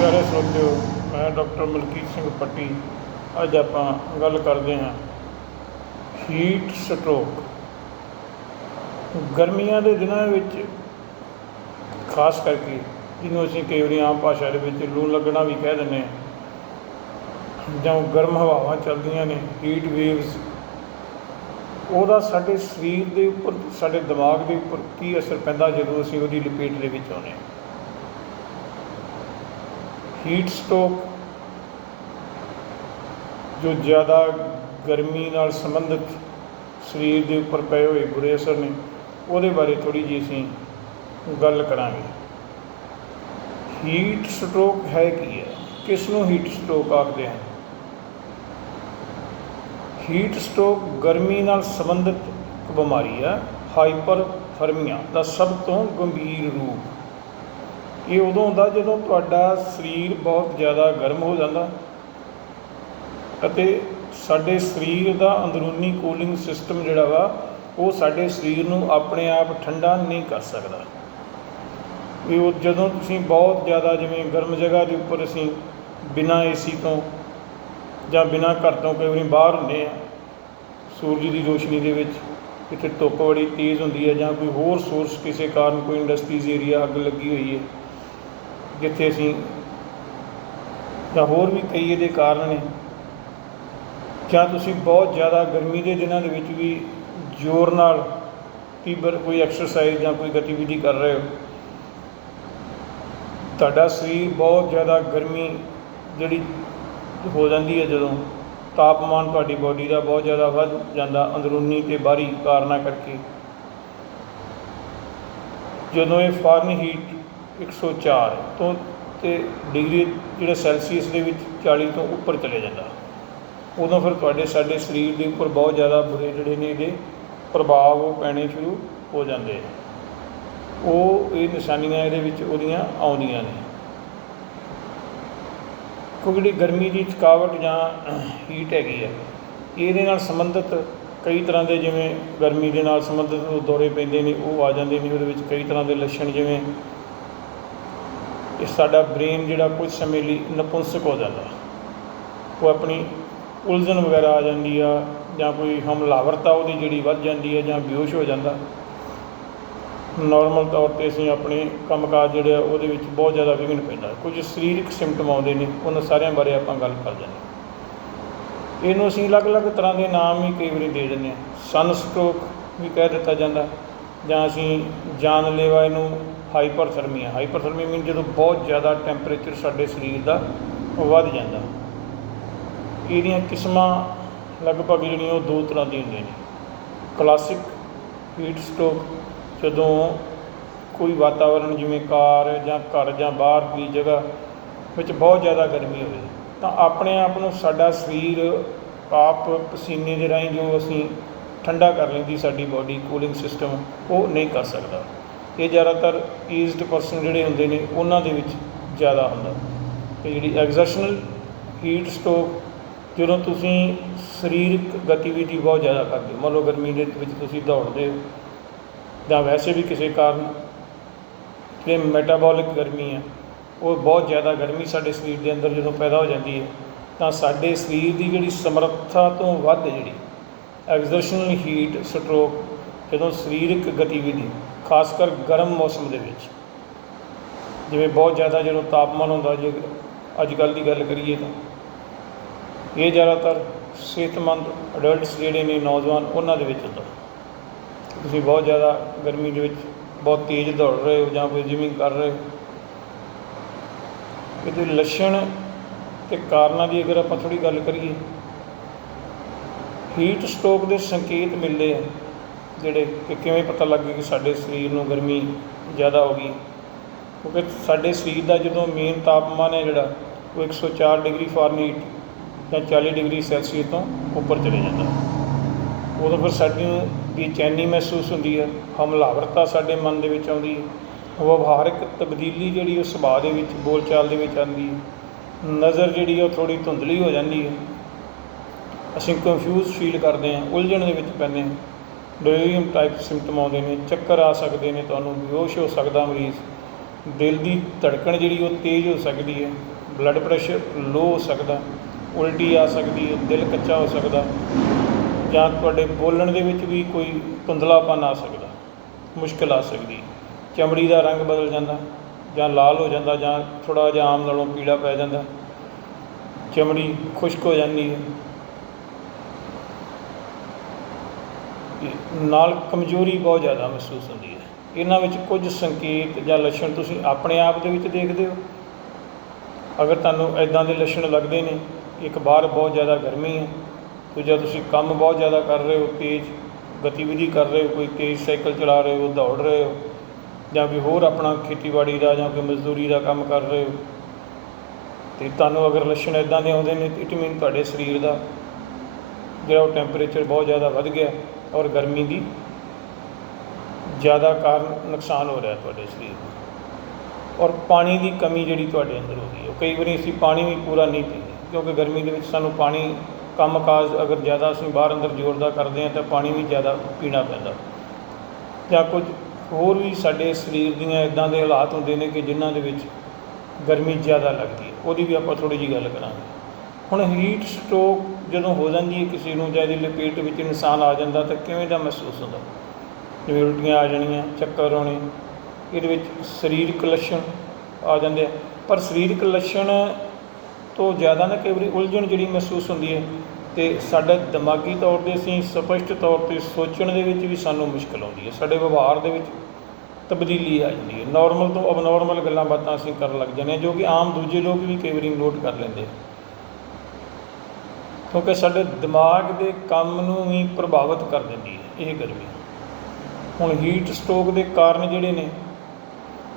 ਪਿਆਰੇ ਸਰੋਤਿਓ ਮੈਂ ਡਾਕਟਰ ਮਲਕੀਤ ਸਿੰਘ ਪੱਟੀ। ਅੱਜ ਆਪਾਂ ਗੱਲ ਕਰਦੇ ਹਾਂ ਹੀਟ ਸਟ੍ਰੋਕ ਗਰਮੀਆਂ ਦੇ ਦਿਨਾਂ ਵਿੱਚ, ਖਾਸ ਕਰਕੇ ਜਿਹਨੂੰ ਅਸੀਂ ਕਈ ਵਾਰੀ ਆਮ ਭਾਸ਼ਾ ਦੇ ਵਿੱਚ ਲੂ ਲੱਗਣਾ ਵੀ ਕਹਿ ਦਿੰਦੇ ਹਾਂ, ਜਾਂ ਗਰਮ ਹਵਾਵਾਂ ਚੱਲਦੀਆਂ ਨੇ ਹੀਟ ਵੇਵਸ ਉਹਦਾ ਸਾਡੇ ਸਰੀਰ ਦੇ ਉੱਪਰ, ਸਾਡੇ ਦਿਮਾਗ ਦੇ ਉੱਪਰ ਕੀ ਅਸਰ ਪੈਂਦਾ ਜਦੋਂ ਅਸੀਂ ਉਹਦੀ ਲਪੇਟ ਦੇ ਵਿੱਚ ਆਉਂਦੇ ਹਾਂ? ਹੀਟ ਸਟ੍ਰੋਕ ਜੋ ਜ਼ਿਆਦਾ ਗਰਮੀ ਨਾਲ ਸੰਬੰਧਿਤ ਸਰੀਰ ਦੇ ਉੱਪਰ ਪਏ ਹੋਏ ਬੁਰੇ ਅਸਰ ਨੇ, ਉਹਦੇ ਬਾਰੇ ਥੋੜੀ ਜਿਹੀ ਅਸੀਂ ਗੱਲ ਕਰਾਂਗੇ। ਹੀਟ ਸਟ੍ਰੋਕ ਹੈ ਕੀ ਹੈ? ਕਿਸ ਨੂੰ ਹੀਟ ਸਟ੍ਰੋਕ ਆਖਦੇ ਹਨ? ਹੀਟ ਸਟ੍ਰੋਕ ਗਰਮੀ ਨਾਲ ਸੰਬੰਧਿਤ ਇੱਕ ਬਿਮਾਰੀ ਹੈ ਹਾਈਪਰਥਰਮੀਆ ਦਾ ਸਭ ਤੋਂ ਗੰਭੀਰ ਰੂਪ। ਇਹ ਉਦੋਂ ਹੁੰਦਾ ਜਦੋਂ ਤੁਹਾਡਾ ਸਰੀਰ ਬਹੁਤ ਜ਼ਿਆਦਾ ਗਰਮ ਹੋ ਜਾਂਦਾ ਅਤੇ ਸਾਡੇ ਸਰੀਰ ਦਾ ਅੰਦਰੂਨੀ ਕੂਲਿੰਗ ਸਿਸਟਮ ਜਿਹੜਾ ਵਾ, ਉਹ ਸਾਡੇ ਸਰੀਰ ਨੂੰ ਆਪਣੇ ਆਪ ਠੰਡਾ ਨਹੀਂ ਕਰ ਸਕਦਾ। ਵੀ ਉਹ ਜਦੋਂ ਤੁਸੀਂ ਬਹੁਤ ਜ਼ਿਆਦਾ ਜਿਵੇਂ ਗਰਮ ਜਗ੍ਹਾ ਦੇ ਉੱਪਰ ਅਸੀਂ ਬਿਨਾਂ ਏਸੀ ਤੋਂ ਜਾਂ ਬਿਨਾਂ ਘਰ ਤੋਂ ਕਈ ਵਾਰੀ ਬਾਹਰ ਹੁੰਦੇ ਆ, ਸੂਰਜ ਦੀ ਰੋਸ਼ਨੀ ਦੇ ਵਿੱਚ ਕਿਤੇ ਧੁੱਪ ਬੜੀ ਤੇਜ਼ ਹੁੰਦੀ ਹੈ ਜਾਂ ਕੋਈ ਹੋਰ ਸੋਰਸ ਕਿਸੇ ਕਾਰਨ, ਕੋਈ ਇੰਡਸਟਰੀਜ਼ ਏਰੀਆ ਅੱਗ ਲੱਗੀ ਹੋਈ ਹੈ ਜਿੱਥੇ ਅਸੀਂ ਜਾਂ ਹੋਰ ਵੀ ਕਈ ਇਹਦੇ ਕਾਰਨ ਨੇ, ਜਾਂ ਤੁਸੀਂ ਬਹੁਤ ਜ਼ਿਆਦਾ ਗਰਮੀ ਦੇ ਦਿਨਾਂ ਦੇ ਵਿੱਚ ਵੀ ਜ਼ੋਰ ਨਾਲ ਤੀਬਰ ਕੋਈ ਐਕਸਰਸਾਈਜ਼ ਜਾਂ ਕੋਈ ਗਤੀਵਿਧੀ ਕਰ ਰਹੇ ਹੋ, ਤੁਹਾਡਾ ਸਰੀਰ ਬਹੁਤ ਜ਼ਿਆਦਾ ਗਰਮੀ ਜਿਹੜੀ ਹੋ ਜਾਂਦੀ ਹੈ ਜਦੋਂ ਤਾਪਮਾਨ ਤੁਹਾਡੀ ਬਾਡੀ ਦਾ ਬਹੁਤ ਜ਼ਿਆਦਾ ਵੱਧ ਜਾਂਦਾ, ਅੰਦਰੂਨੀ ਤੇ ਬਾਹਰੀ ਕਾਰਨਾਂ ਕਰਕੇ। ਜਦੋਂ ਇਹ ਫਾਰਨ ਹੀਟ 104 ਤੋਂ ਤੇ ਡਿਗਰੀ ਜਿਹੜਾ ਸੈਲਸੀਅਸ ਦੇ ਵਿੱਚ 40 ਤੋਂ ਉੱਪਰ ਚਲੇ ਜਾਂਦਾ। ਉਦੋਂ ਫਿਰ ਤੁਹਾਡੇ ਸਾਡੇ ਸਰੀਰ ਦੇ ਉੱਪਰ ਬਹੁਤ ਜ਼ਿਆਦਾ ਬੁਰੇ ਜਿਹੜੇ ਨੇ ਇਹਦੇ ਪ੍ਰਭਾਵ ਉਹ ਪੈਣੇ ਸ਼ੁਰੂ ਹੋ ਜਾਂਦੇ ਉਹ ਇਹ ਨਿਸ਼ਾਨੀਆਂ ਇਹਦੇ ਵਿੱਚ ਉਹਦੀਆਂ ਆਉਂਦੀਆਂ ਨੇ। ਕਿਉਂਕਿ ਜਿਹੜੀ ਗਰਮੀ ਦੀ ਥਕਾਵਟ ਜਾਂ ਹੀਟ ਹੈਗੀ ਹੈ ਇਹਦੇ ਨਾਲ ਸੰਬੰਧਿਤ ਕਈ ਤਰ੍ਹਾਂ ਦੇ ਜਿਵੇਂ ਗਰਮੀ ਦੇ ਨਾਲ ਸੰਬੰਧਿਤ ਉਹ ਦੌਰੇ ਪੈਂਦੇ ਨੇ, ਉਹ ਆ ਜਾਂਦੇ ਨੇ, ਉਹਦੇ ਵਿੱਚ ਕਈ ਤਰ੍ਹਾਂ ਦੇ ਲੱਛਣ ਜਿਵੇਂ ਇਹ ਸਾਡਾ ਬ੍ਰੇਨ ਜਿਹੜਾ ਕੁਝ ਸਮੇਂ ਲਈ ਨਪੁੰਸਕ ਹੋ ਜਾਂਦਾ। ਉਹ ਆਪਣੀ ਉਲਝਣ ਵਗੈਰਾ ਆ ਜਾਂਦੀ ਆ, ਜਾਂ ਕੋਈ ਹਮਲਾਵਰਤਾ ਉਹਦੀ ਜਿਹੜੀ ਵੱਧ ਜਾਂਦੀ ਹੈ ਜਾਂ ਬੇਹੋਸ਼ ਹੋ ਜਾਂਦਾ। ਨਾਰਮਲ ਤੌਰ ਤੇ ਅਸੀਂ ਆਪਣੇ ਕੰਮਕਾਜ ਜਿਹੜੇ ਆ, ਉਹਦੇ ਵਿੱਚ ਬਹੁਤ ਜ਼ਿਆਦਾ ਵਿਘਨ ਪੈਂਦਾ। ਕੁਝ ਸਰੀਰਕ ਸਿੰਪਟਮ ਆਉਂਦੇ ਨੇ, ਉਹਨਾਂ ਸਾਰਿਆਂ ਬਾਰੇ ਆਪਾਂ ਗੱਲ ਕਰ ਜਾਂਦੇ ਇਹਨੂੰ ਅਸੀਂ ਅਲੱਗ-ਅਲੱਗ ਤਰ੍ਹਾਂ ਦੇ ਨਾਮ ਵੀ ਕਈ ਵਾਰੀ ਦੇ ਦਿੰਦੇ ਹਾਂ। ਸਨ ਸਟ੍ਰੋਕ ਵੀ ਕਹਿ ਦਿੱਤਾ ਜਾਂਦਾ, ਜਾਂ ਅਸੀਂ ਜਾਨਲੇਵਾ ਇਹਨੂੰ ਹਾਈਪਰਥਰਮੀਆ ਹਾਈਪਰਥਰਮੀਆ ਮੀਨ ਜਦੋਂ ਬਹੁਤ ਜ਼ਿਆਦਾ ਟੈਂਪਰੇਚਰ ਸਾਡੇ ਸਰੀਰ ਦਾ ਵੱਧ ਜਾਂਦਾ। ਇਹਦੀਆਂ ਕਿਸਮਾਂ ਲਗਭਗ ਜਿਹੜੀਆਂ ਉਹ ਦੋ ਤਰ੍ਹਾਂ ਦੀਆਂ ਹੁੰਦੀਆਂ ਨੇ। ਕਲਾਸਿਕ ਹੀਟ ਸਟ੍ਰੋਕ ਜਦੋਂ ਕੋਈ ਵਾਤਾਵਰਣ ਜਿਵੇਂ ਕਾਰ ਜਾਂ ਘਰ ਜਾਂ ਬਾਹਰ ਦੀ ਜਗ੍ਹਾ ਵਿੱਚ ਬਹੁਤ ਜ਼ਿਆਦਾ ਗਰਮੀ ਹੋਵੇ, ਤਾਂ ਆਪਣੇ ਆਪ ਨੂੰ ਸਾਡਾ ਸਰੀਰ ਆਪ ਪਸੀਨੇ ਦੇ ਰਾਹੀਂ ਜੋ ਅਸੀਂ ਠੰਡਾ ਕਰ ਲੈਂਦੀ ਸਾਡੀ ਬਾਡੀ ਕੂਲਿੰਗ ਸਿਸਟਮ ਉਹ ਨਹੀਂ ਕਰ ਸਕਦਾ। ਇਹ ਜ਼ਿਆਦਾਤਰ ਈਜ਼ਡ ਪਰਸਨ ਜਿਹੜੇ ਹੁੰਦੇ ਨੇ, ਉਹਨਾਂ ਦੇ ਵਿੱਚ ਜ਼ਿਆਦਾ ਹੁੰਦਾ। ਤੇ ਜਿਹੜੀ ਐਗਜ਼ਰਸ਼ਨਲ ਹੀਟ ਸਟ੍ਰੋਕ ਜਦੋਂ ਤੁਸੀਂ ਸਰੀਰਕ ਗਤੀਵਿਧੀ ਬਹੁਤ ਜ਼ਿਆਦਾ ਕਰਦੇ ਹੋ, ਮੰਨ ਲਓ ਗਰਮੀ ਦੇ ਵਿੱਚ ਤੁਸੀਂ ਦੌੜਦੇ ਹੋ, ਜਾਂ ਵੈਸੇ ਵੀ ਕਿਸੇ ਕਾਰਨ ਕਿ ਮੈਟਾਬੋਲਿਕ ਗਰਮੀ ਹੈ ਉਹ ਬਹੁਤ ਜ਼ਿਆਦਾ ਗਰਮੀ ਸਾਡੇ ਸਰੀਰ ਦੇ ਅੰਦਰ ਜਦੋਂ ਪੈਦਾ ਹੋ ਜਾਂਦੀ ਹੈ, ਤਾਂ ਸਾਡੇ ਸਰੀਰ ਦੀ ਜਿਹੜੀ ਸਮਰੱਥਾ ਤੋਂ ਵੱਧ ਜਿਹੜੀ ਐਗਜ਼ਰਸ਼ਨਲ ਹੀਟ ਸਟ੍ਰੋਕ ਜਦੋਂ ਸਰੀਰਕ ਗਤੀਵਿਧੀ ਖਾਸ ਕਰ ਗਰਮ ਮੌਸਮ ਦੇ ਵਿੱਚ। ਜਿਵੇਂ ਬਹੁਤ ਜ਼ਿਆਦਾ ਜਦੋਂ ਤਾਪਮਾਨ ਹੁੰਦਾ, ਜੇ ਅੱਜ ਕੱਲ੍ਹ ਦੀ ਗੱਲ ਕਰੀਏ ਤਾਂ। ਇਹ ਜ਼ਿਆਦਾਤਰ ਸਿਹਤਮੰਦ ਅਡਲਟਸ ਜਿਹੜੇ ਨੇ, ਨੌਜਵਾਨ, ਉਹਨਾਂ ਦੇ ਵਿੱਚ ਹੁੰਦਾ। ਤੁਸੀਂ ਬਹੁਤ ਜ਼ਿਆਦਾ ਗਰਮੀ ਦੇ ਵਿੱਚ ਬਹੁਤ ਤੇਜ਼ ਦੌੜ ਰਹੇ ਹੋ ਜਾਂ ਕੋਈ ਜਿਮਿੰਗ ਕਰ ਰਹੇ ਹੋ। ਇਹਦੇ ਲੱਛਣ ਤੇ ਕਾਰਨਾਂ ਦੀ ਅਗਰ ਆਪਾਂ ਥੋੜੀ ਗੱਲ ਕਰੀਏ ਹੀਟ ਸਟ੍ਰੋਕ ਦੇ ਸੰਕੇਤ ਮਿਲਦੇ ਆ। ਜਿਹੜੇ ਕਿ ਕਿਵੇਂ ਪਤਾ ਲੱਗੇ ਕਿ ਸਾਡੇ ਸਰੀਰ ਨੂੰ ਗਰਮੀ ਜ਼ਿਆਦਾ ਹੋ ਗਈ। ਕਿਉਂਕਿ ਸਾਡੇ ਸਰੀਰ ਦਾ ਜਦੋਂ ਮੇਨ ਤਾਪਮਾਨ ਹੈ ਜਿਹੜਾ, ਉਹ 104 ਡਿਗਰੀ ਫਾਰਨਹੀਟ ਜਾਂ 40 ਡਿਗਰੀ ਸੈਲਸੀਅਸ ਤੋਂ ਉੱਪਰ ਚਲੇ ਜਾਂਦਾ। ਉਦੋਂ ਫਿਰ ਸਾਡੀ ਨੂੰ ਬੇਚੈਨੀ ਮਹਿਸੂਸ ਹੁੰਦੀ ਹੈ, ਹਮਲਾਵਰਤਾ ਸਾਡੇ ਮਨ ਦੇ ਵਿੱਚ ਆਉਂਦੀ ਹੈ। ਵਿਵਹਾਰਿਕ ਤਬਦੀਲੀ ਜਿਹੜੀ ਉਹ ਸੁਭਾਅ ਦੇ ਵਿੱਚ, ਬੋਲਚਾਲ ਦੇ ਵਿੱਚ ਆਉਂਦੀ ਹੈ। ਨਜ਼ਰ ਜਿਹੜੀ ਉਹ ਥੋੜੀ ਧੁੰਦਲੀ ਹੋ ਜਾਂਦੀ ਹੈ। ਅਸੀਂ ਕਨਫਿਊਜ਼ ਫੀਲ ਕਰਦੇ ਹਾਂ, ਉਲਝਣ ਦੇ ਵਿੱਚ ਪੈਂਦੇ ਹਾਂ। ਡਿਲੀਰੀਅਮ ਟਾਈਪ ਸਿੰਪਟਮ ਆਉਂਦੇ ਨੇ, ਚੱਕਰ ਆ ਸਕਦੇ ਨੇ, ਤੁਹਾਨੂੰ ਬੇਹੋਸ਼ ਹੋ ਸਕਦਾ ਮਰੀਜ਼। ਦਿਲ ਦੀ ਧੜਕਣ ਜਿਹੜੀ ਉਹ ਤੇਜ਼ ਹੋ ਸਕਦੀ ਹੈ ਬਲੱਡ ਪ੍ਰੈਸ਼ਰ ਲੋ ਹੋ ਸਕਦਾ, ਉਲਟੀ ਆ ਸਕਦੀ ਹੈ, ਦਿਲ ਕੱਚਾ ਹੋ ਸਕਦਾ, ਜਾਂ ਤੁਹਾਡੇ ਬੋਲਣ ਦੇ ਵਿੱਚ ਵੀ ਕੋਈ ਧੁੰਦਲਾਪਨ ਆ ਸਕਦਾ, ਮੁਸ਼ਕਲ ਆ ਸਕਦੀ ਚਮੜੀ ਦਾ ਰੰਗ ਬਦਲ ਜਾਂਦਾ, ਜਾਂ ਲਾਲ ਹੋ ਜਾਂਦਾ, ਜਾਂ ਥੋੜਾ ਜਿਹਾ ਆਮ ਨਾਲੋਂ ਪੀਲਾ ਪੈ ਜਾਂਦਾ। ਚਮੜੀ ਖੁਸ਼ਕ ਹੋ ਜਾਂਦੀ ਹੈ ਨਾਲ ਕਮਜ਼ੋਰੀ ਬਹੁਤ ਜ਼ਿਆਦਾ ਮਹਿਸੂਸ ਹੁੰਦੀ ਹੈ। ਇਹਨਾਂ ਵਿੱਚ ਕੁਝ ਸੰਕੇਤ ਜਾਂ ਲੱਛਣ ਤੁਸੀਂ ਆਪਣੇ ਆਪ ਦੇ ਵਿੱਚ ਦੇਖਦੇ ਹੋ? ਅਗਰ ਤੁਹਾਨੂੰ ਐਦਾਂ ਦੇ ਲੱਛਣ ਲੱਗਦੇ ਨੇ ਇੱਕ ਬਾਹਰ ਬਹੁਤ ਜ਼ਿਆਦਾ ਗਰਮੀ ਹੈ ਦੂਜਾ ਤੁਸੀਂ ਕੰਮ ਬਹੁਤ ਜ਼ਿਆਦਾ ਕਰ ਰਹੇ ਹੋ, ਤੇਜ਼ ਗਤੀਵਿਧੀ ਕਰ ਰਹੇ ਹੋ, ਕੋਈ ਤੇਜ਼ ਸਾਈਕਲ ਚਲਾ ਰਹੇ ਹੋ, ਦੌੜ ਰਹੇ ਹੋ, ਜਾਂ ਕੋਈ ਹੋਰ ਆਪਣਾ ਖੇਤੀਬਾੜੀ ਦਾ ਜਾਂ ਕੋਈ ਮਜ਼ਦੂਰੀ ਦਾ ਕੰਮ ਕਰ ਰਹੇ ਹੋ, ਤੇ ਤੁਹਾਨੂੰ ਅਗਰ ਲੱਛਣ ਇਦਾਂ ਦੇ ਆਉਂਦੇ ਨੇ ਇਟ ਮੀਨ ਤੁਹਾਡੇ ਸਰੀਰ ਦਾ ਜਿਹੜਾ ਉਹ ਟੈਂਪਰੇਚਰ ਬਹੁਤ ਜ਼ਿਆਦਾ ਵੱਧ ਗਿਆ ਔਰ ਗਰਮੀ ਦੀ ਜ਼ਿਆਦਾ ਕਾਰਨ ਨੁਕਸਾਨ ਹੋ ਰਿਹਾ ਤੁਹਾਡੇ ਸਰੀਰ ਨੂੰ। ਔਰ ਪਾਣੀ ਦੀ ਕਮੀ ਜਿਹੜੀ ਤੁਹਾਡੇ ਅੰਦਰ ਹੋ ਗਈ ਉਹ ਕਈ ਵਾਰੀ ਅਸੀਂ ਪਾਣੀ ਵੀ ਪੂਰਾ ਨਹੀਂ ਪੀਂਦੇ, ਕਿਉਂਕਿ ਗਰਮੀ ਦੇ ਵਿੱਚ ਸਾਨੂੰ ਪਾਣੀ ਕੰਮਕਾਜ ਅਗਰ ਜ਼ਿਆਦਾ ਅਸੀਂ ਬਾਹਰ ਅੰਦਰ ਜ਼ੋਰਦਾ ਕਰਦੇ ਹਾਂ ਤਾਂ ਪਾਣੀ ਵੀ ਜ਼ਿਆਦਾ ਪੀਣਾ ਪੈਂਦਾ। ਜਾਂ ਕੁਝ ਹੋਰ ਵੀ ਸਾਡੇ ਸਰੀਰ ਦੀਆਂ ਇਦਾਂ ਦੇ ਹਾਲਾਤ ਹੁੰਦੇ ਨੇ ਕਿ ਜਿਨ੍ਹਾਂ ਦੇ ਵਿੱਚ ਗਰਮੀ ਜ਼ਿਆਦਾ ਲੱਗਦੀ ਹੈ, ਉਹਦੀ ਵੀ ਆਪਾਂ ਥੋੜੀ ਜਿਹੀ ਗੱਲ ਕਰਾਂਗੇ। ਹੁਣ ਹੀਟ ਸਟ੍ਰੋਕ ਜਦੋਂ ਹੋ ਜਾਂਦੀ ਹੈ ਕਿਸੇ ਨੂੰ ਜਾਂ ਇਹਦੀ ਲਪੇਟ ਵਿੱਚ ਇਨਸਾਨ ਆ ਜਾਂਦਾ ਤਾਂ ਕਿਵੇਂ ਦਾ ਮਹਿਸੂਸ ਹੁੰਦਾ? ਜਿਵੇਂ ਉਲਟੀਆਂ ਆ ਜਾਣੀਆਂ, ਚੱਕਰ ਆਉਣੇ, ਇਹਦੇ ਵਿੱਚ ਸਰੀਰਕ ਲੱਛਣ ਆ ਜਾਂਦੇ ਆ। ਪਰ ਸਰੀਰਕ ਲੱਛਣ ਤੋਂ ਜ਼ਿਆਦਾ ਨਾ ਕਈ ਵਾਰੀ ਉਲਝਣ ਜਿਹੜੀ ਮਹਿਸੂਸ ਹੁੰਦੀ ਹੈ ਤੇ ਸਾਡਾ ਦਿਮਾਗੀ ਤੌਰ ਤੇ ਅਸੀਂ ਸਪਸ਼ਟ ਤੌਰ ਤੇ ਸੋਚਣ ਦੇ ਵਿੱਚ ਵੀ ਸਾਨੂੰ ਮੁਸ਼ਕਲ ਆਉਂਦੀ ਹੈ। ਸਾਡੇ ਵਿਵਹਾਰ ਦੇ ਵਿੱਚ ਤਬਦੀਲੀ ਆ ਜਾਂਦੀ ਹੈ। ਨਾਰਮਲ ਤੋਂ ਅਬਨੋਰਮਲ ਗੱਲਾਂ ਬਾਤਾਂ ਅਸੀਂ ਕਰਨ ਲੱਗ ਜਾਂਦੇ ਹਾਂ, ਜੋ ਕਿ ਆਮ ਦੂਜੇ ਲੋਕ ਵੀ ਕਈ ਵਾਰੀ ਨੋਟ ਕਰ ਲੈਂਦੇ ਆ। ਕਿਉਂਕਿ ਸਾਡੇ ਦਿਮਾਗ ਦੇ ਕੰਮ ਨੂੰ ਵੀ ਪ੍ਰਭਾਵਿਤ ਕਰ ਦਿੰਦੀ ਹੈ ਇਹ ਗਰਮੀ। ਹੁਣ ਹੀਟ ਸਟ੍ਰੋਕ ਦੇ ਕਾਰਨ ਜਿਹੜੇ ਨੇ,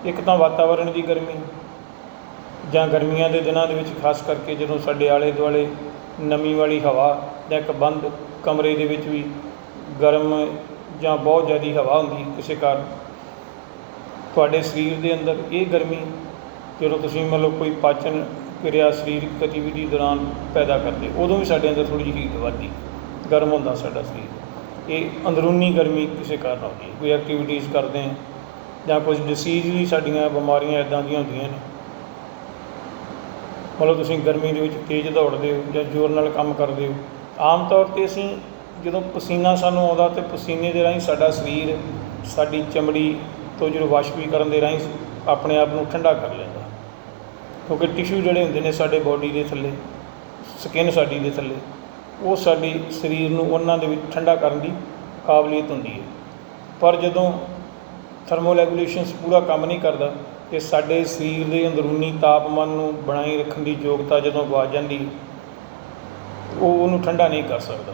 ਇੱਕ ਤਾਂ ਵਾਤਾਵਰਣ ਦੀ ਗਰਮੀ ਜਾਂ ਗਰਮੀਆਂ ਦੇ ਦਿਨਾਂ ਦੇ ਵਿੱਚ ਖਾਸ ਕਰਕੇ ਜਦੋਂ ਸਾਡੇ ਆਲੇ ਦੁਆਲੇ ਨਮੀ ਵਾਲੀ ਹਵਾ ਜਾਂ ਇੱਕ ਬੰਦ ਕਮਰੇ ਦੇ ਵਿੱਚ ਵੀ ਗਰਮ ਜਾਂ ਬਹੁਤ ਜ਼ਿਆਦਾ ਹਵਾ ਹੁੰਦੀ ਕਿਸੇ ਕਾਰਨ, ਤੁਹਾਡੇ ਸਰੀਰ ਦੇ ਅੰਦਰ ਇਹ ਗਰਮੀ, ਜਦੋਂ ਤੁਸੀਂ ਮਤਲਬ ਕੋਈ ਪਾਚਨ ਕਿਰਿਆ ਸਰੀਰਕ ਗਤੀਵਿਧੀ ਦੌਰਾਨ ਪੈਦਾ ਕਰਦੇ। ਉਦੋਂ ਵੀ ਸਾਡੇ ਅੰਦਰ ਥੋੜੀ ਜਿਹੀ ਹੀਟ ਵੱਧਦੀ। ਗਰਮ ਹੁੰਦਾ ਸਾਡਾ ਸਰੀਰ। ਇਹ ਅੰਦਰੂਨੀ ਗਰਮੀ ਕਿਸੇ ਕਾਰਨ ਆਉਂਦੀ ਕੋਈ ਐਕਟੀਵਿਟੀਜ਼ ਕਰਦੇ ਹਾਂ ਜਾਂ ਕੁਝ ਡਿਸੀਜ਼ ਵੀ ਸਾਡੀਆਂ ਬਿਮਾਰੀਆਂ ਇਦਾਂ ਦੀਆਂ ਹੁੰਦੀਆਂ ਨੇ। ਮਤਲਬ ਤੁਸੀਂ ਗਰਮੀ ਦੇ ਵਿੱਚ ਤੇਜ਼ ਦੌੜਦੇ ਹੋ ਜਾਂ ਜ਼ੋਰ ਨਾਲ ਕੰਮ ਕਰਦੇ ਹੋ। ਆਮ ਤੌਰ ਤੇ ਅਸੀਂ ਜਦੋਂ ਪਸੀਨਾ ਸਾਨੂੰ ਆਉਂਦਾ ਤੇ ਪਸੀਨੇ ਦੇ ਰਾਹੀਂ ਸਾਡਾ ਸਰੀਰ ਸਾਡੀ ਚਮੜੀ ਤੋਂ ਜਦੋਂ ਵਾਸ਼ਪੀਕਰਨ ਦੇ ਰਾਹੀਂ ਆਪਣੇ ਆਪ ਨੂੰ ਠੰਡਾ ਕਰ ਲੈਂਦਾ। ਕਿਉਂਕਿ ਟਿਸ਼ੂ ਜਿਹੜੇ ਹੁੰਦੇ ਨੇ ਸਾਡੇ ਬੋਡੀ ਦੇ ਥੱਲੇ ਸਕਿਨ ਸਾਡੀ ਦੇ ਥੱਲੇ, ਉਹ ਸਾਡੇ ਸਰੀਰ ਨੂੰ ਉਹਨਾਂ ਦੇ ਵਿੱਚ ਠੰਡਾ ਕਰਨ ਦੀ ਕਾਬਲੀਅਤ ਹੁੰਦੀ ਹੈ। ਪਰ ਜਦੋਂ ਥਰਮੋਰੈਗੂਲੇਸ਼ਨਸ ਪੂਰਾ ਕੰਮ ਨਹੀਂ ਕਰਦਾ, ਤੇ ਸਾਡੇ ਸਰੀਰ ਦੇ ਅੰਦਰੂਨੀ ਤਾਪਮਾਨ ਨੂੰ ਬਣਾਈ ਰੱਖਣ ਦੀ ਯੋਗਤਾ ਜਦੋਂ ਗਵਾ ਜਾਂਦੀ ਉਹ ਉਹਨੂੰ ਠੰਡਾ ਨਹੀਂ ਕਰ ਸਕਦਾ।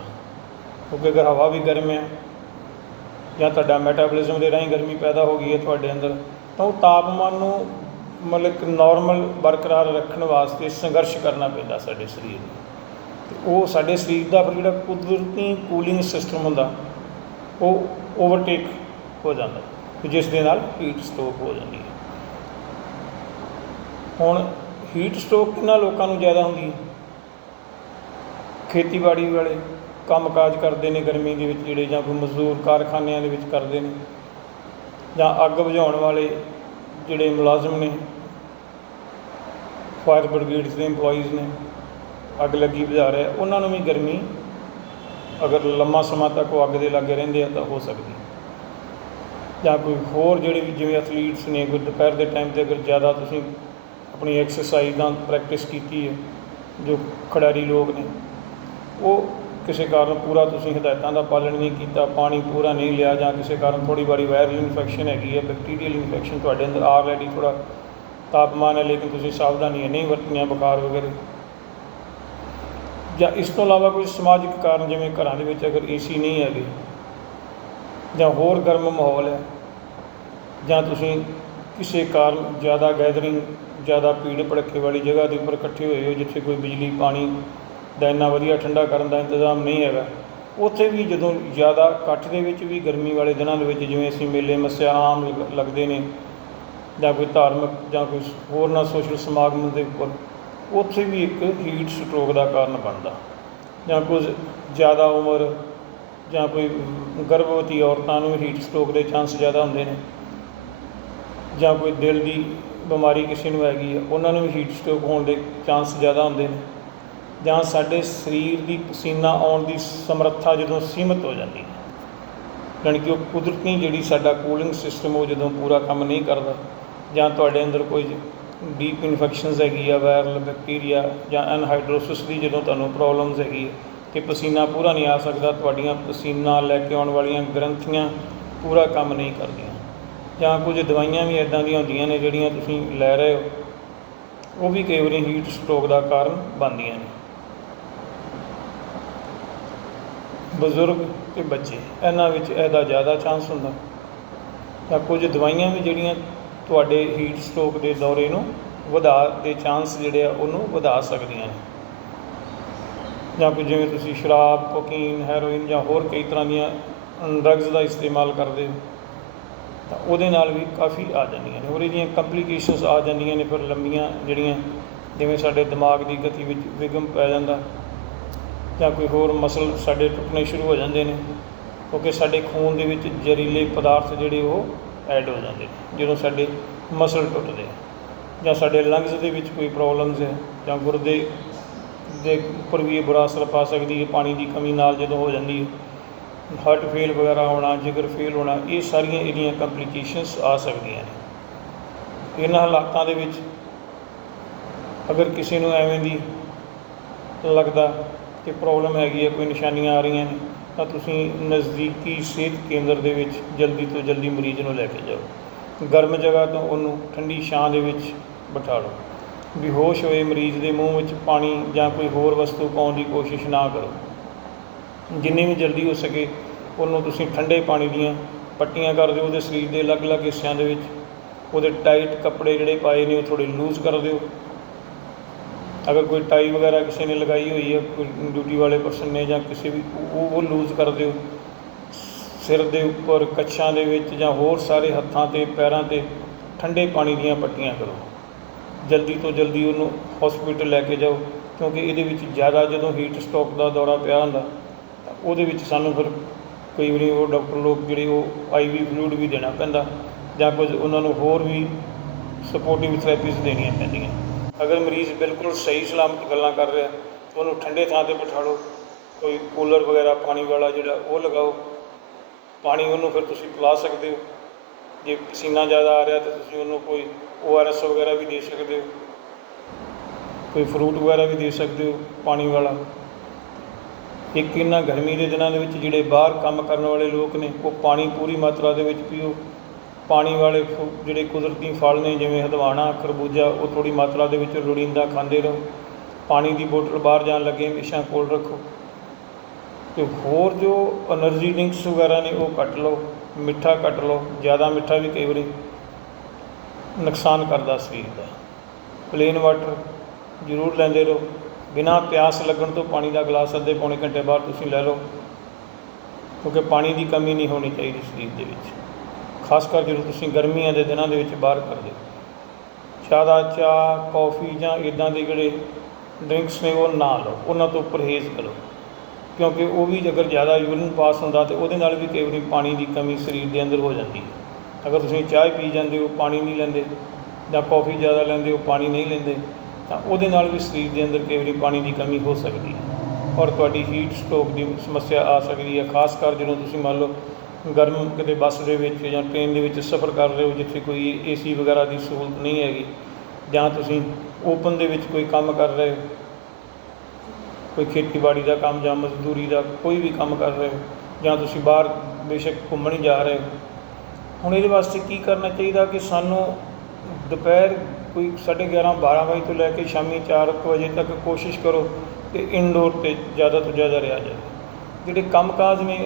ਕਿਉਂਕਿ ਅਗਰ ਹਵਾ ਵੀ ਗਰਮ ਹੈ, ਜਾਂ ਤੁਹਾਡਾ ਮੈਟਾਬੋਲਿਜ਼ਮ ਦੇ ਰਾਹੀਂ ਗਰਮੀ ਪੈਦਾ ਹੋ ਗਈ ਹੈ ਤੁਹਾਡੇ ਅੰਦਰ, ਤਾਂ ਉਹ ਤਾਪਮਾਨ ਨੂੰ ਮਤਲਬ ਇੱਕ ਨਾਰਮਲ ਬਰਕਰਾਰ ਰੱਖਣ ਵਾਸਤੇ ਸੰਘਰਸ਼ ਕਰਨਾ ਪੈਂਦਾ ਸਾਡੇ ਸਰੀਰ ਨੂੰ। ਤੇ ਉਹ ਸਾਡੇ ਸਰੀਰ ਦਾ ਫਿਰ ਜਿਹੜਾ ਕੁਦਰਤੀ ਕੂਲਿੰਗ ਸਿਸਟਮ ਹੁੰਦਾ, ਉਹ ਓਵਰਟੇਕ ਹੋ ਜਾਂਦਾ ਤੇ ਜਿਸ ਦੇ ਨਾਲ ਹੀਟ ਸਟ੍ਰੋਕ ਹੋ ਜਾਂਦੀ ਹੈ। ਹੁਣ ਹੀਟ ਸਟ੍ਰੋਕ ਕਿੰਨਾ ਲੋਕਾਂ ਨੂੰ ਜ਼ਿਆਦਾ ਹੁੰਦੀ ਹੈ? ਖੇਤੀਬਾੜੀ ਵਾਲੇ ਕੰਮਕਾਜ ਕਰਦੇ ਨੇ ਗਰਮੀ ਦੇ ਵਿੱਚ ਜਿਹੜੇ, ਜਾਂ ਕੋਈ ਮਜ਼ਦੂਰ ਕਾਰਖਾਨਿਆਂ ਦੇ ਵਿੱਚ ਕਰਦੇ ਨੇ, ਜਾਂ ਅੱਗ ਬੁਝਾਉਣ ਵਾਲੇ ਜਿਹੜੇ ਮੁਲਾਜ਼ਮ ਨੇ ਫਾਇਰ ਬ੍ਰਿਗੇਡਸ ਦੇ EMPLOYEES ਨੇ ਅੱਗ ਲੱਗੀ ਬੁਝਾ ਰਿਹਾ। ਉਹਨਾਂ ਨੂੰ ਵੀ ਗਰਮੀ, ਅਗਰ ਲੰਮਾ ਸਮਾਂ ਤੱਕ ਉਹ ਅੱਗ ਦੇ ਲਾਗੇ ਰਹਿੰਦੇ ਆ ਤਾਂ ਹੋ ਸਕਦੀ ਜਾਂ ਕੋਈ ਹੋਰ ਜਿਹੜੇ ਵੀ ਜਿਵੇਂ ਐਥਲੀਟਸ ਨੇ, ਕੋਈ ਦੁਪਹਿਰ ਦੇ ਟਾਈਮ ਤੇ ਅਗਰ ਜ਼ਿਆਦਾ ਤੁਸੀਂ ਆਪਣੀ ਐਕਸਰਸਾਈਜ਼ ਦਾ ਪ੍ਰੈਕਟਿਸ ਕੀਤੀ ਹੈ, ਜੋ ਖਿਡਾਰੀ ਲੋਕ ਨੇ, ਉਹ ਕਿਸੇ ਕਾਰਨ ਪੂਰਾ ਤੁਸੀਂ ਹਦਾਇਤਾਂ ਦਾ ਪਾਲਣ ਨਹੀਂ ਕੀਤਾ, ਪਾਣੀ ਪੂਰਾ ਨਹੀਂ ਲਿਆ ਜਾਂ ਕਿਸੇ ਕਾਰਨ ਥੋੜੀ ਵਾਰੀ ਵਾਇਰਲ ਇਨਫੈਕਸ਼ਨ ਹੈਗੀ ਹੈ ਬੈਕਟੀਰੀਅਲ ਇਨਫੈਕਸ਼ਨ ਤੁਹਾਡੇ ਅੰਦਰ ਆਲਰੇਡੀ ਥੋੜਾ ਤਾਪਮਾਨ ਹੈ, ਲੇਕਿਨ ਤੁਸੀਂ ਸਾਵਧਾਨੀਆਂ ਨਹੀਂ ਵਰਤੀਆਂ ਬੁਖਾਰ ਵਗੈਰਾ। ਜਾਂ ਇਸ ਤੋਂ ਇਲਾਵਾ ਕੋਈ ਸਮਾਜਿਕ ਕਾਰਨ, ਜਿਵੇਂ ਘਰਾਂ ਦੇ ਵਿੱਚ ਅਗਰ ਏਸੀ ਨਹੀਂ ਹੈਗੇ, ਜਾਂ ਹੋਰ ਗਰਮ ਮਾਹੌਲ ਹੈ, ਜਾਂ ਤੁਸੀਂ ਕਿਸੇ ਕਾਰਨ ਜ਼ਿਆਦਾ ਗੈਦਰਿੰਗ, ਜ਼ਿਆਦਾ ਭੀੜ ਭੜੱਕੇ ਵਾਲੀ ਜਗ੍ਹਾ ਦੇ ਉੱਪਰ ਇਕੱਠੇ ਹੋਏ ਹੋ, ਜਿੱਥੇ ਕੋਈ ਬਿਜਲੀ, ਪਾਣੀ ਦਾ ਇੰਨਾ ਵਧੀਆ ਠੰਡਾ ਕਰਨ ਦਾ ਇੰਤਜ਼ਾਮ ਨਹੀਂ ਹੈਗਾ, ਉੱਥੇ ਵੀ ਜਦੋਂ ਜ਼ਿਆਦਾ ਇਕੱਠ ਦੇ ਵਿੱਚ ਵੀ ਗਰਮੀ ਵਾਲੇ ਦਿਨਾਂ ਦੇ ਵਿੱਚ ਜਿਵੇਂ ਅਸੀਂ ਮੇਲੇ, ਮੱਸਿਆ ਆਮ ਲ- ਲੱਗਦੇ ਨੇ ਜਾਂ ਕੋਈ ਧਾਰਮਿਕ ਜਾਂ ਕੋਈ ਹੋਰ ਨਾ ਸੋਸ਼ਲ ਸਮਾਗਮ ਦੇ ਉੱਪਰ, ਉੱਥੇ ਵੀ ਇੱਕ ਹੀਟ ਸਟ੍ਰੋਕ ਦਾ ਕਾਰਨ ਬਣਦਾ। ਜਾਂ ਕੁਝ ਜ਼ਿਆਦਾ ਉਮਰ ਜਾਂ ਕੋਈ ਗਰਭਵਤੀ ਔਰਤਾਂ ਨੂੰ ਹੀਟ ਸਟ੍ਰੋਕ ਦੇ ਚਾਂਸ ਜ਼ਿਆਦਾ ਹੁੰਦੇ ਨੇ। ਜਾਂ ਕੋਈ ਦਿਲ ਦੀ ਬਿਮਾਰੀ ਕਿਸੇ ਨੂੰ ਹੈਗੀ ਹੈ ਉਹਨਾਂ ਨੂੰ ਵੀ ਹੀਟ ਸਟ੍ਰੋਕ ਹੋਣ ਦੇ ਚਾਂਸ ਜ਼ਿਆਦਾ ਹੁੰਦੇ ਨੇ। ਜਾਂ ਸਾਡੇ ਸਰੀਰ ਦੀ ਪਸੀਨਾ ਆਉਣ ਦੀ ਸਮਰੱਥਾ ਜਦੋਂ ਸੀਮਤ ਹੋ ਜਾਂਦੀ ਹੈ। ਯਾਨੀ ਕਿ ਉਹ ਕੁਦਰਤੀ ਜਿਹੜੀ ਸਾਡਾ ਕੂਲਿੰਗ ਸਿਸਟਮ ਉਹ ਜਦੋਂ ਪੂਰਾ ਕੰਮ ਨਹੀਂ ਕਰਦਾ ਜਾਂ ਤੁਹਾਡੇ ਅੰਦਰ ਕੋਈ ਡੀਪ ਇਨਫੈਕਸ਼ਨਸ ਹੈਗੀ ਆ ਵਾਇਰਲ ਬੈਕਟੀਰੀਆ ਜਾਂ ਐਨਹਾਈਡਰੋਸਿਸ ਦੀ ਜਦੋਂ ਤੁਹਾਨੂੰ ਪ੍ਰੋਬਲਮਸ ਹੈਗੀ ਹੈ ਕਿ ਪਸੀਨਾ ਪੂਰਾ ਨਹੀਂ ਆ ਸਕਦਾ, ਤੁਹਾਡੀਆਂ ਪਸੀਨਾ ਲੈ ਕੇ ਆਉਣ ਵਾਲੀਆਂ ਗ੍ਰੰਥੀਆਂ ਪੂਰਾ ਕੰਮ ਨਹੀਂ ਕਰਦੀਆਂ। ਜਾਂ ਕੁਝ ਦਵਾਈਆਂ ਵੀ ਇਦਾਂ ਦੀਆਂ ਹੁੰਦੀਆਂ ਨੇ ਜਿਹੜੀਆਂ ਤੁਸੀਂ ਲੈ ਰਹੇ ਹੋ, ਉਹ ਵੀ ਕਈ ਵਾਰੀ ਹੀਟ ਸਟ੍ਰੋਕ ਦਾ ਕਾਰਨ ਬਣਦੀਆਂ ਨੇ। ਬਜ਼ੁਰਗ ਤੇ ਬੱਚੇ, ਇਹਨਾਂ ਵਿੱਚ ਇਹਦਾ ਜ਼ਿਆਦਾ ਚਾਂਸ ਹੁੰਦਾ। ਤਾਂ ਕੁਝ ਦਵਾਈਆਂ ਵੀ ਜਿਹੜੀਆਂ ਤੁਹਾਡੇ ਹੀਟ ਸਟ੍ਰੋਕ ਦੇ ਦੌਰੇ ਨੂੰ ਵਧਾ, ਦੇ ਚਾਂਸ ਜਿਹੜੇ ਆ ਉਹਨੂੰ ਵਧਾ ਸਕਦੀਆਂ ਨੇ। ਜਾਂ ਕੋਈ ਜਿਵੇਂ ਤੁਸੀਂ ਸ਼ਰਾਬ ਕੋਕੀਨ ਹੈਰੋਇਨ ਜਾਂ ਹੋਰ ਕਈ ਤਰ੍ਹਾਂ ਦੀਆਂ ਡਰੱਗਸ ਦਾ ਇਸਤੇਮਾਲ ਕਰਦੇ ਹੋ, ਤਾਂ ਉਹਦੇ ਨਾਲ ਵੀ ਕਾਫੀ ਆ ਜਾਂਦੀਆਂ ਨੇ। ਹੋਰ ਇਹਦੀਆਂ ਕੰਪਲਿਕੇਸ਼ਨਸ ਆ ਜਾਂਦੀਆਂ ਨੇ ਫਿਰ ਲੰਬੀਆਂ ਜਿਹੜੀਆਂ, ਜਿਵੇਂ ਸਾਡੇ ਦਿਮਾਗ ਦੀ ਗਤੀ ਵਿੱਚ ਵਿਗਮ ਪੈ ਜਾਂਦਾ ਜਾਂ ਕੋਈ ਹੋਰ ਮਸਲ ਸਾਡੇ ਟੁੱਟਣੇ ਸ਼ੁਰੂ ਹੋ ਜਾਂਦੇ ਨੇ, ਕਿਉਂਕਿ ਸਾਡੇ ਖੂਨ ਦੇ ਵਿੱਚ ਜ਼ਹਿਰੀਲੇ ਪਦਾਰਥ ਜਿਹੜੇ ਉਹ ਐਡ ਹੋ ਜਾਂਦੇ, ਜਦੋਂ ਸਾਡੇ ਮਸਲ ਟੁੱਟਦੇ ਆ। ਜਾਂ ਸਾਡੇ ਲੰਗਸ ਦੇ ਵਿੱਚ ਕੋਈ ਪ੍ਰੋਬਲਮਸ ਹੈ ਜਾਂ ਗੁਰਦੇ ਦੇ ਉੱਪਰ ਵੀ ਇਹ ਬੁਰਾ ਅਸਰ ਪਾ ਸਕਦੀ ਹੈ, ਪਾਣੀ ਦੀ ਕਮੀ ਨਾਲ ਜਦੋਂ ਹੋ ਜਾਂਦੀ ਹੈ। ਹਾਰਟ ਫੇਲ ਵਗੈਰਾ ਹੋਣਾ, ਜਿਗਰ ਫੇਲ ਹੋਣਾ, ਇਹ ਸਾਰੀਆਂ ਇਹਦੀਆਂ ਕੰਪਲਿਕੇਸ਼ਨਸ ਆ ਸਕਦੀਆਂ ਨੇ। ਇਹਨਾਂ ਹਾਲਾਤਾਂ ਦੇ ਵਿੱਚ ਅਗਰ ਕਿਸੇ ਨੂੰ ਐਵੇਂ ਦੀ ਲੱਗਦਾ ਕਿ ਪ੍ਰੋਬਲਮ ਹੈਗੀ ਹੈ ਕੋਈ ਨਿਸ਼ਾਨੀਆਂ ਆ ਰਹੀਆਂ ਨੇ ਤਾਂ ਤੁਸੀਂ ਨਜ਼ਦੀਕੀ ਸਿਹਤ ਕੇਂਦਰ ਦੇ ਵਿੱਚ ਜਲਦੀ ਤੋਂ ਜਲਦੀ ਮਰੀਜ਼ ਨੂੰ ਲੈ ਕੇ ਜਾਓ। ਗਰਮ ਜਗ੍ਹਾ ਤੋਂ ਉਹਨੂੰ ਠੰਡੀ ਛਾਂ ਦੇ ਵਿੱਚ ਬਿਠਾ ਲਓ। ਬੇਹੋਸ਼ ਹੋਏ ਮਰੀਜ਼ ਦੇ ਮੂੰਹ ਵਿੱਚ ਪਾਣੀ ਜਾਂ ਕੋਈ ਹੋਰ ਵਸਤੂ ਪਾਉਣ ਦੀ ਕੋਸ਼ਿਸ਼ ਨਾ ਕਰੋ। ਜਿੰਨੀ ਵੀ ਜਲਦੀ ਹੋ ਸਕੇ ਉਹਨੂੰ ਤੁਸੀਂ ਠੰਡੇ ਪਾਣੀ ਦੀਆਂ ਪੱਟੀਆਂ ਕਰ ਦਿਓ ਉਹਦੇ ਸਰੀਰ ਦੇ ਅਲੱਗ-ਅਲੱਗ ਹਿੱਸਿਆਂ ਦੇ ਵਿੱਚ। ਉਹਦੇ ਟਾਈਟ ਕੱਪੜੇ ਜਿਹੜੇ ਪਾਏ ਨੇ ਉਹ ਥੋੜੇ ਲੂਜ਼ ਕਰ ਦਿਓ। ਅਗਰ ਕੋਈ ਟਾਈ ਵਗੈਰਾ ਕਿਸੇ ਨੇ ਲਗਾਈ ਹੋਈ ਹੈ, ਕੋਈ ਡਿਊਟੀ ਵਾਲੇ ਪਰਸਨ ਨੇ ਜਾਂ ਕਿਸੇ ਵੀ, ਉਹ ਉਹ ਲੂਜ਼ ਕਰ ਦਿਓ। ਸਿਰ ਦੇ ਉੱਪਰ, ਕੱਛਾਂ ਦੇ ਵਿੱਚ ਜਾਂ ਹੋਰ ਸਾਰੇ ਹੱਥਾਂ ਤੇ, ਪੈਰਾਂ ਤੇ ਠੰਡੇ ਪਾਣੀ ਦੀਆਂ ਪੱਟੀਆਂ ਕਰੋ। ਜਲਦੀ ਤੋਂ ਜਲਦੀ ਉਹਨੂੰ ਹਸਪੀਟਲ ਲੈ ਕੇ ਜਾਓ, ਕਿਉਂਕਿ ਇਹਦੇ ਵਿੱਚ ਜ਼ਿਆਦਾ ਜਦੋਂ ਹੀਟ ਸਟ੍ਰੋਕ ਦਾ ਦੌਰਾ ਪਿਆ ਹੁੰਦਾ, ਤਾਂ ਉਹਦੇ ਵਿੱਚ ਸਾਨੂੰ ਫਿਰ ਕਈ ਵਾਰੀ ਉਹ ਡਾਕਟਰ ਲੋਕ ਜਿਹੜੇ ਉਹ ਆਈਵੀ ਫਲੂਇਡ ਵੀ ਦੇਣਾ ਪੈਂਦਾ, ਜਾਂ ਕੁਝ ਉਹਨਾਂ ਨੂੰ ਹੋਰ ਵੀ ਸਪੋਰਟਿਵ ਥੈਰੇਪੀਜ਼ ਦੇਣੀਆਂ ਪੈਂਦੀਆਂ। ਅਗਰ ਮਰੀਜ਼ ਬਿਲਕੁਲ ਸਹੀ ਸਲਾਮਤ ਗੱਲਾਂ ਕਰ ਰਿਹਾ, ਉਹਨੂੰ ਠੰਡੇ ਥਾਂ ਤੇ ਬਿਠਾ ਲਓ ਕੋਈ ਕੂਲਰ ਵਗੈਰਾ, ਪਾਣੀ ਵਾਲਾ ਜਿਹੜਾ ਉਹ ਲਗਾਓ, ਪਾਣੀ ਉਹਨੂੰ ਫਿਰ ਤੁਸੀਂ ਪਿਲਾ ਸਕਦੇ ਹੋ। ਜੇ ਪਸੀਨਾ ਜ਼ਿਆਦਾ ਆ ਰਿਹਾ ਤਾਂ ਤੁਸੀਂ ਉਹਨੂੰ ਕੋਈ ਓਆਰਐਸ ਵਗੈਰਾ ਵੀ ਦੇ ਸਕਦੇ ਹੋ। ਕੋਈ ਫਰੂਟ ਵਗੈਰਾ ਵੀ ਦੇ ਸਕਦੇ ਹੋ, ਪਾਣੀ ਵਾਲਾ। ਇੱਕ ਇਹਨਾਂ ਗਰਮੀ ਦੇ ਦਿਨਾਂ ਦੇ ਵਿੱਚ ਜਿਹੜੇ ਬਾਹਰ ਕੰਮ ਕਰਨ ਵਾਲੇ ਲੋਕ ਨੇ, ਉਹ ਪਾਣੀ ਪੂਰੀ ਮਾਤਰਾ ਦੇ ਵਿੱਚ ਪੀਓ। ਪਾਣੀ ਵਾਲੇ ਫੁ, ਜਿਹੜੇ ਕੁਦਰਤੀ ਫਲ ਨੇ, ਜਿਵੇਂ ਹਦਵਾਣਾ, ਖਰਬੂਜਾ, ਉਹ ਥੋੜ੍ਹੀ ਮਾਤਰਾ ਦੇ ਵਿੱਚ ਲੋੜੀਂਦਾ ਖਾਂਦੇ ਰਹੋ। ਪਾਣੀ ਦੀ ਬੋਤਲ ਬਾਹਰ ਜਾਣ ਲੱਗੇ ਹਮੇਸ਼ਾ ਕੋਲ ਰੱਖੋ। ਅਤੇ ਹੋਰ ਜੋ ਐਨਰਜੀ ਡਰਿੰਕਸ ਵਗੈਰਾ ਨੇ, ਉਹ ਕੱਟ ਲਓ, ਮਿੱਠਾ ਕੱਟ ਲਓ, ਜ਼ਿਆਦਾ ਮਿੱਠਾ ਵੀ ਕਈ ਵਾਰੀ ਨੁਕਸਾਨ ਕਰਦਾ ਸਰੀਰ ਦਾ। ਪਲੇਨ ਵਾਟਰ ਜ਼ਰੂਰ ਲੈਂਦੇ ਰਹੋ। ਬਿਨਾਂ ਪਿਆਸ ਲੱਗਣ ਤੋਂ ਪਾਣੀ ਦਾ ਗਲਾਸ ਅੱਧੇ ਪੌਣੇ ਘੰਟੇ ਬਾਅਦ ਤੁਸੀਂ ਲੈ ਲਓ, ਕਿਉਂਕਿ ਪਾਣੀ ਦੀ ਕਮੀ ਨਹੀਂ ਹੋਣੀ ਚਾਹੀਦੀ ਸਰੀਰ ਦੇ ਵਿੱਚ। ਖਾਸ ਕਰ ਜਦੋਂ ਤੁਸੀਂ ਗਰਮੀਆਂ ਦੇ ਦਿਨਾਂ ਦੇ ਵਿੱਚ ਬਾਹਰ ਕਰਦੇ ਹੋ। ਜ਼ਿਆਦਾ ਚਾਹ, ਕੌਫੀ ਜਾਂ ਇਦਾਂ ਦੇ ਜਿਹੜੇ ਡਰਿੰਕਸ ਨੇ ਉਹ ਨਾ ਲਓ, ਉਹਨਾਂ ਤੋਂ ਪਰਹੇਜ਼ ਕਰੋ। ਕਿਉਂਕਿ ਉਹ ਵੀ ਅਗਰ ਜ਼ਿਆਦਾ ਯੂਰਿਨ ਪਾਸ ਹੁੰਦਾ ਤੇ ਉਹਦੇ ਨਾਲ ਵੀ ਕਈ ਵਾਰੀ ਪਾਣੀ ਦੀ ਕਮੀ ਸਰੀਰ ਦੇ ਅੰਦਰ ਹੋ ਜਾਂਦੀ ਹੈ। ਅਗਰ ਤੁਸੀਂ ਚਾਹ ਪੀ ਜਾਂਦੇ ਹੋ, ਪਾਣੀ ਨਹੀਂ ਲੈਂਦੇ ਜਾਂ ਕੌਫੀ ਜ਼ਿਆਦਾ ਲੈਂਦੇ ਹੋ, ਪਾਣੀ ਨਹੀਂ ਲੈਂਦੇ, ਤਾਂ ਉਹਦੇ ਨਾਲ ਵੀ ਸਰੀਰ ਦੇ ਅੰਦਰ ਕਈ ਵਾਰੀ ਪਾਣੀ ਦੀ ਕਮੀ ਹੋ ਸਕਦੀ ਹੈ। ਔਰ ਤੁਹਾਡੀ ਹੀਟ ਸਟ੍ਰੋਕ ਦੀ ਸਮੱਸਿਆ ਆ ਸਕਦੀ ਹੈ, ਖਾਸ ਕਰ ਜਦੋਂ ਤੁਸੀਂ ਮੰਨ ਲਓ ਗਰਮ ਕਿਤੇ ਬੱਸ ਦੇ ਵਿੱਚ ਜਾਂ ਟ੍ਰੇਨ ਦੇ ਵਿੱਚ ਸਫ਼ਰ ਕਰ ਰਹੇ ਹੋ, ਜਿੱਥੇ ਕੋਈ ਏਸੀ ਵਗੈਰਾ ਦੀ ਸਹੂਲਤ ਨਹੀਂ ਹੈਗੀ, ਜਾਂ ਤੁਸੀਂ ਓਪਨ ਦੇ ਵਿੱਚ ਕੋਈ ਕੰਮ ਕਰ ਰਹੇ ਹੋ, ਕੋਈ ਖੇਤੀਬਾੜੀ ਦਾ ਕੰਮ ਜਾਂ ਮਜ਼ਦੂਰੀ ਦਾ ਕੋਈ ਵੀ ਕੰਮ ਕਰ ਰਹੇ ਹੋ, ਜਾਂ ਤੁਸੀਂ ਬਾਹਰ ਬੇਸ਼ੱਕ ਘੁੰਮਣ ਹੀ ਜਾ ਰਹੇ ਹੋ, ਹੁਣ ਇਹਦੇ ਵਾਸਤੇ ਕੀ ਕਰਨਾ ਚਾਹੀਦਾ ਕਿ ਸਾਨੂੰ ਦੁਪਹਿਰ ਕੋਈ 11:30 12 ਵਜੇ ਤੋਂ ਲੈ ਕੇ ਸ਼ਾਮੀ 4 ਵਜੇ ਤੱਕ ਕੋਸ਼ਿਸ਼ ਕਰੋ ਕਿ ਇਨਡੋਰ ਤੇ ਜ਼ਿਆਦਾ ਤੋਂ ਜ਼ਿਆਦਾ ਰਿਹਾ ਜਾਏ ਜਿਹੜੇ ਕੰਮਕਾਜ ਨੇ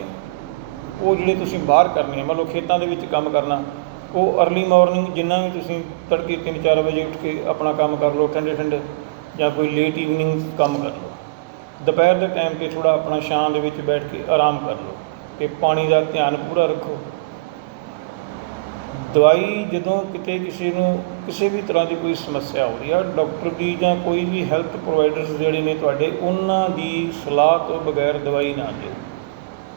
ਉਹ ਜਿਹੜੇ ਤੁਸੀਂ ਬਾਹਰ ਕਰਨੇ ਆ, ਮੰਨ ਲਓ ਖੇਤਾਂ ਦੇ ਵਿੱਚ ਕੰਮ ਕਰਨਾ, ਉਹ ਅਰਲੀ ਮਾਰਨਿੰਗ ਜਿੰਨਾ ਵੀ ਤੁਸੀਂ ਤੜਕੇ 3-4 ਵਜੇ ਉੱਠ ਕੇ ਆਪਣਾ ਕੰਮ ਕਰ ਲਓ, ਠੰਡੇ ਠੰਡੇ, ਜਾਂ ਕੋਈ ਲੇਟ ਈਵਨਿੰਗ ਕੰਮ ਕਰ ਲਓ। ਦੁਪਹਿਰ ਦੇ ਟਾਈਮ ਤੇ ਥੋੜਾ ਆਪਣਾ ਛਾਂ ਦੇ ਵਿੱਚ ਬੈਠ ਕੇ ਆਰਾਮ ਕਰ ਲਓ ਤੇ ਪਾਣੀ ਦਾ ਧਿਆਨ ਪੂਰਾ ਰੱਖੋ। ਦਵਾਈ ਜਦੋਂ ਕਿਤੇ ਕਿਸੇ ਨੂੰ, ਕਿਸੇ ਵੀ ਤਰ੍ਹਾਂ ਦੀ ਕੋਈ ਸਮੱਸਿਆ ਹੋ ਰਹੀ ਆ ਡਾਕਟਰ ਦੀ ਜਾਂ ਕੋਈ ਵੀ ਹੈਲਥ ਪ੍ਰੋਵਾਈਡਰਸ ਜਿਹੜੇ ਨੇ ਤੁਹਾਡੇ, ਉਹਨਾਂ ਦੀ ਸਲਾਹ ਤੋਂ ਬਗੈਰ ਦਵਾਈ ਨਾ ਦਿਓ।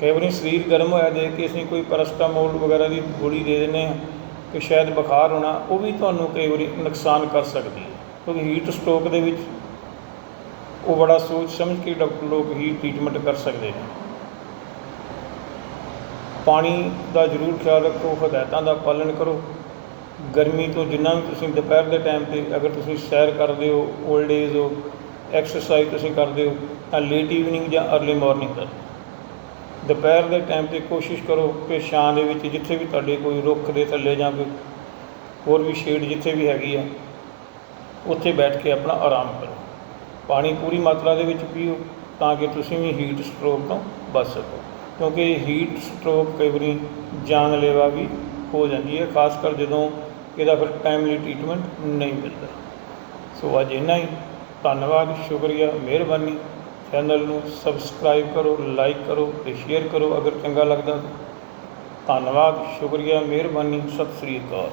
ਕਈ ਵਾਰੀ ਸਰੀਰ ਗਰਮ ਹੋਇਆ ਦੇਖ ਕੇ ਅਸੀਂ ਕੋਈ ਪੈਰਾਸਟਾਮੋਲ ਵਗੈਰਾ ਦੀ ਗੋਲੀ ਦੇ ਦਿੰਦੇ ਹਾਂ ਕਿ ਸ਼ਾਇਦ ਬੁਖਾਰ ਹੋਣਾ, ਉਹ ਵੀ ਤੁਹਾਨੂੰ ਕਈ ਵਾਰੀ ਨੁਕਸਾਨ ਕਰ ਸਕਦੀ ਹੈ। ਕਿਉਂਕਿ ਹੀਟ ਸਟ੍ਰੋਕ ਦੇ ਵਿੱਚ ਉਹ ਬੜਾ ਸੋਚ ਸਮਝ ਕੇ ਡਾਕਟਰ ਲੋਕ ਹੀ ਟ੍ਰੀਟਮੈਂਟ ਕਰ ਸਕਦੇ ਨੇ। ਪਾਣੀ ਦਾ ਜ਼ਰੂਰ ਖਿਆਲ ਰੱਖੋ, ਹਦਾਇਤਾਂ ਦਾ ਪਾਲਣ ਕਰੋ। ਗਰਮੀ ਤੋਂ ਜਿੰਨਾ ਵੀ ਤੁਸੀਂ ਦੁਪਹਿਰ ਦੇ ਟਾਈਮ ਤੇ ਅਗਰ ਤੁਸੀਂ ਸੈਰ ਕਰਦੇ ਹੋ 올ਡ ਏਜ ਹੋ ਐਕਸਰਸਾਈਜ਼ ਤੁਸੀਂ ਕਰਦੇ ਹੋ, ਤਾਂ ਲੇਟ ਈਵਨਿੰਗ ਜਾਂ ਅਰਲੀ ਮਾਰਨਿੰਗ ਕਰੋ ਦੁਪਹਿਰ ਦੇ ਟਾਈਮ ਤੇ ਕੋਸ਼ਿਸ਼ ਕਰੋ ਕਿ ਛਾਂ ਦੇ ਵਿੱਚ ਜਿੱਥੇ ਵੀ ਤੁਹਾਡੇ ਕੋਈ ਰੁੱਖ ਦੇ ਥੱਲੇ ਜਾਂ ਕੋਈ ਹੋਰ ਵੀ ਸ਼ੇਡ ਜਿੱਥੇ ਵੀ ਹੈਗੀ ਆ, ਉੱਥੇ ਬੈਠ ਕੇ ਆਪਣਾ ਆਰਾਮ ਕਰੋ। ਪਾਣੀ ਪੂਰੀ ਮਾਤਰਾ ਦੇ ਵਿੱਚ ਪੀਓ ਤਾਂ ਕਿ ਤੁਸੀਂ ਵੀ ਹੀਟ ਸਟ੍ਰੋਕ ਤੋਂ ਬਚ ਸਕੋ। ਕਿਉਂਕਿ ਹੀਟ ਸਟ੍ਰੋਕ ਕਈ ਵਾਰੀ ਜਾਨਲੇਵਾ ਵੀ ਹੋ ਜਾਂਦੀ ਹੈ, ਖਾਸ ਕਰ ਜਦੋਂ ਇਹਦਾ ਫਿਰ ਟਾਈਮਲੀ ਟ੍ਰੀਟਮੈਂਟ ਨਹੀਂ ਮਿਲਦਾ। ਸੋ ਅੱਜ ਇੰਨਾ ਹੀ। ਧੰਨਵਾਦ, ਸ਼ੁਕਰੀਆ, ਮਿਹਰਬਾਨੀ। ਚੈਨਲ ਨੂੰ ਸਬਸਕ੍ਰਾਈਬ ਕਰੋ, ਲਾਈਕ ਕਰੋ ਤੇ ਸ਼ੇਅਰ ਕਰੋ ਅਗਰ ਚੰਗਾ ਲੱਗਦਾ ਧੰਨਵਾਦ, ਸ਼ੁਕਰੀਆ, ਮਿਹਰਬਾਨੀ, ਸਤਿ ਸ੍ਰੀ ਅਕਾਲ।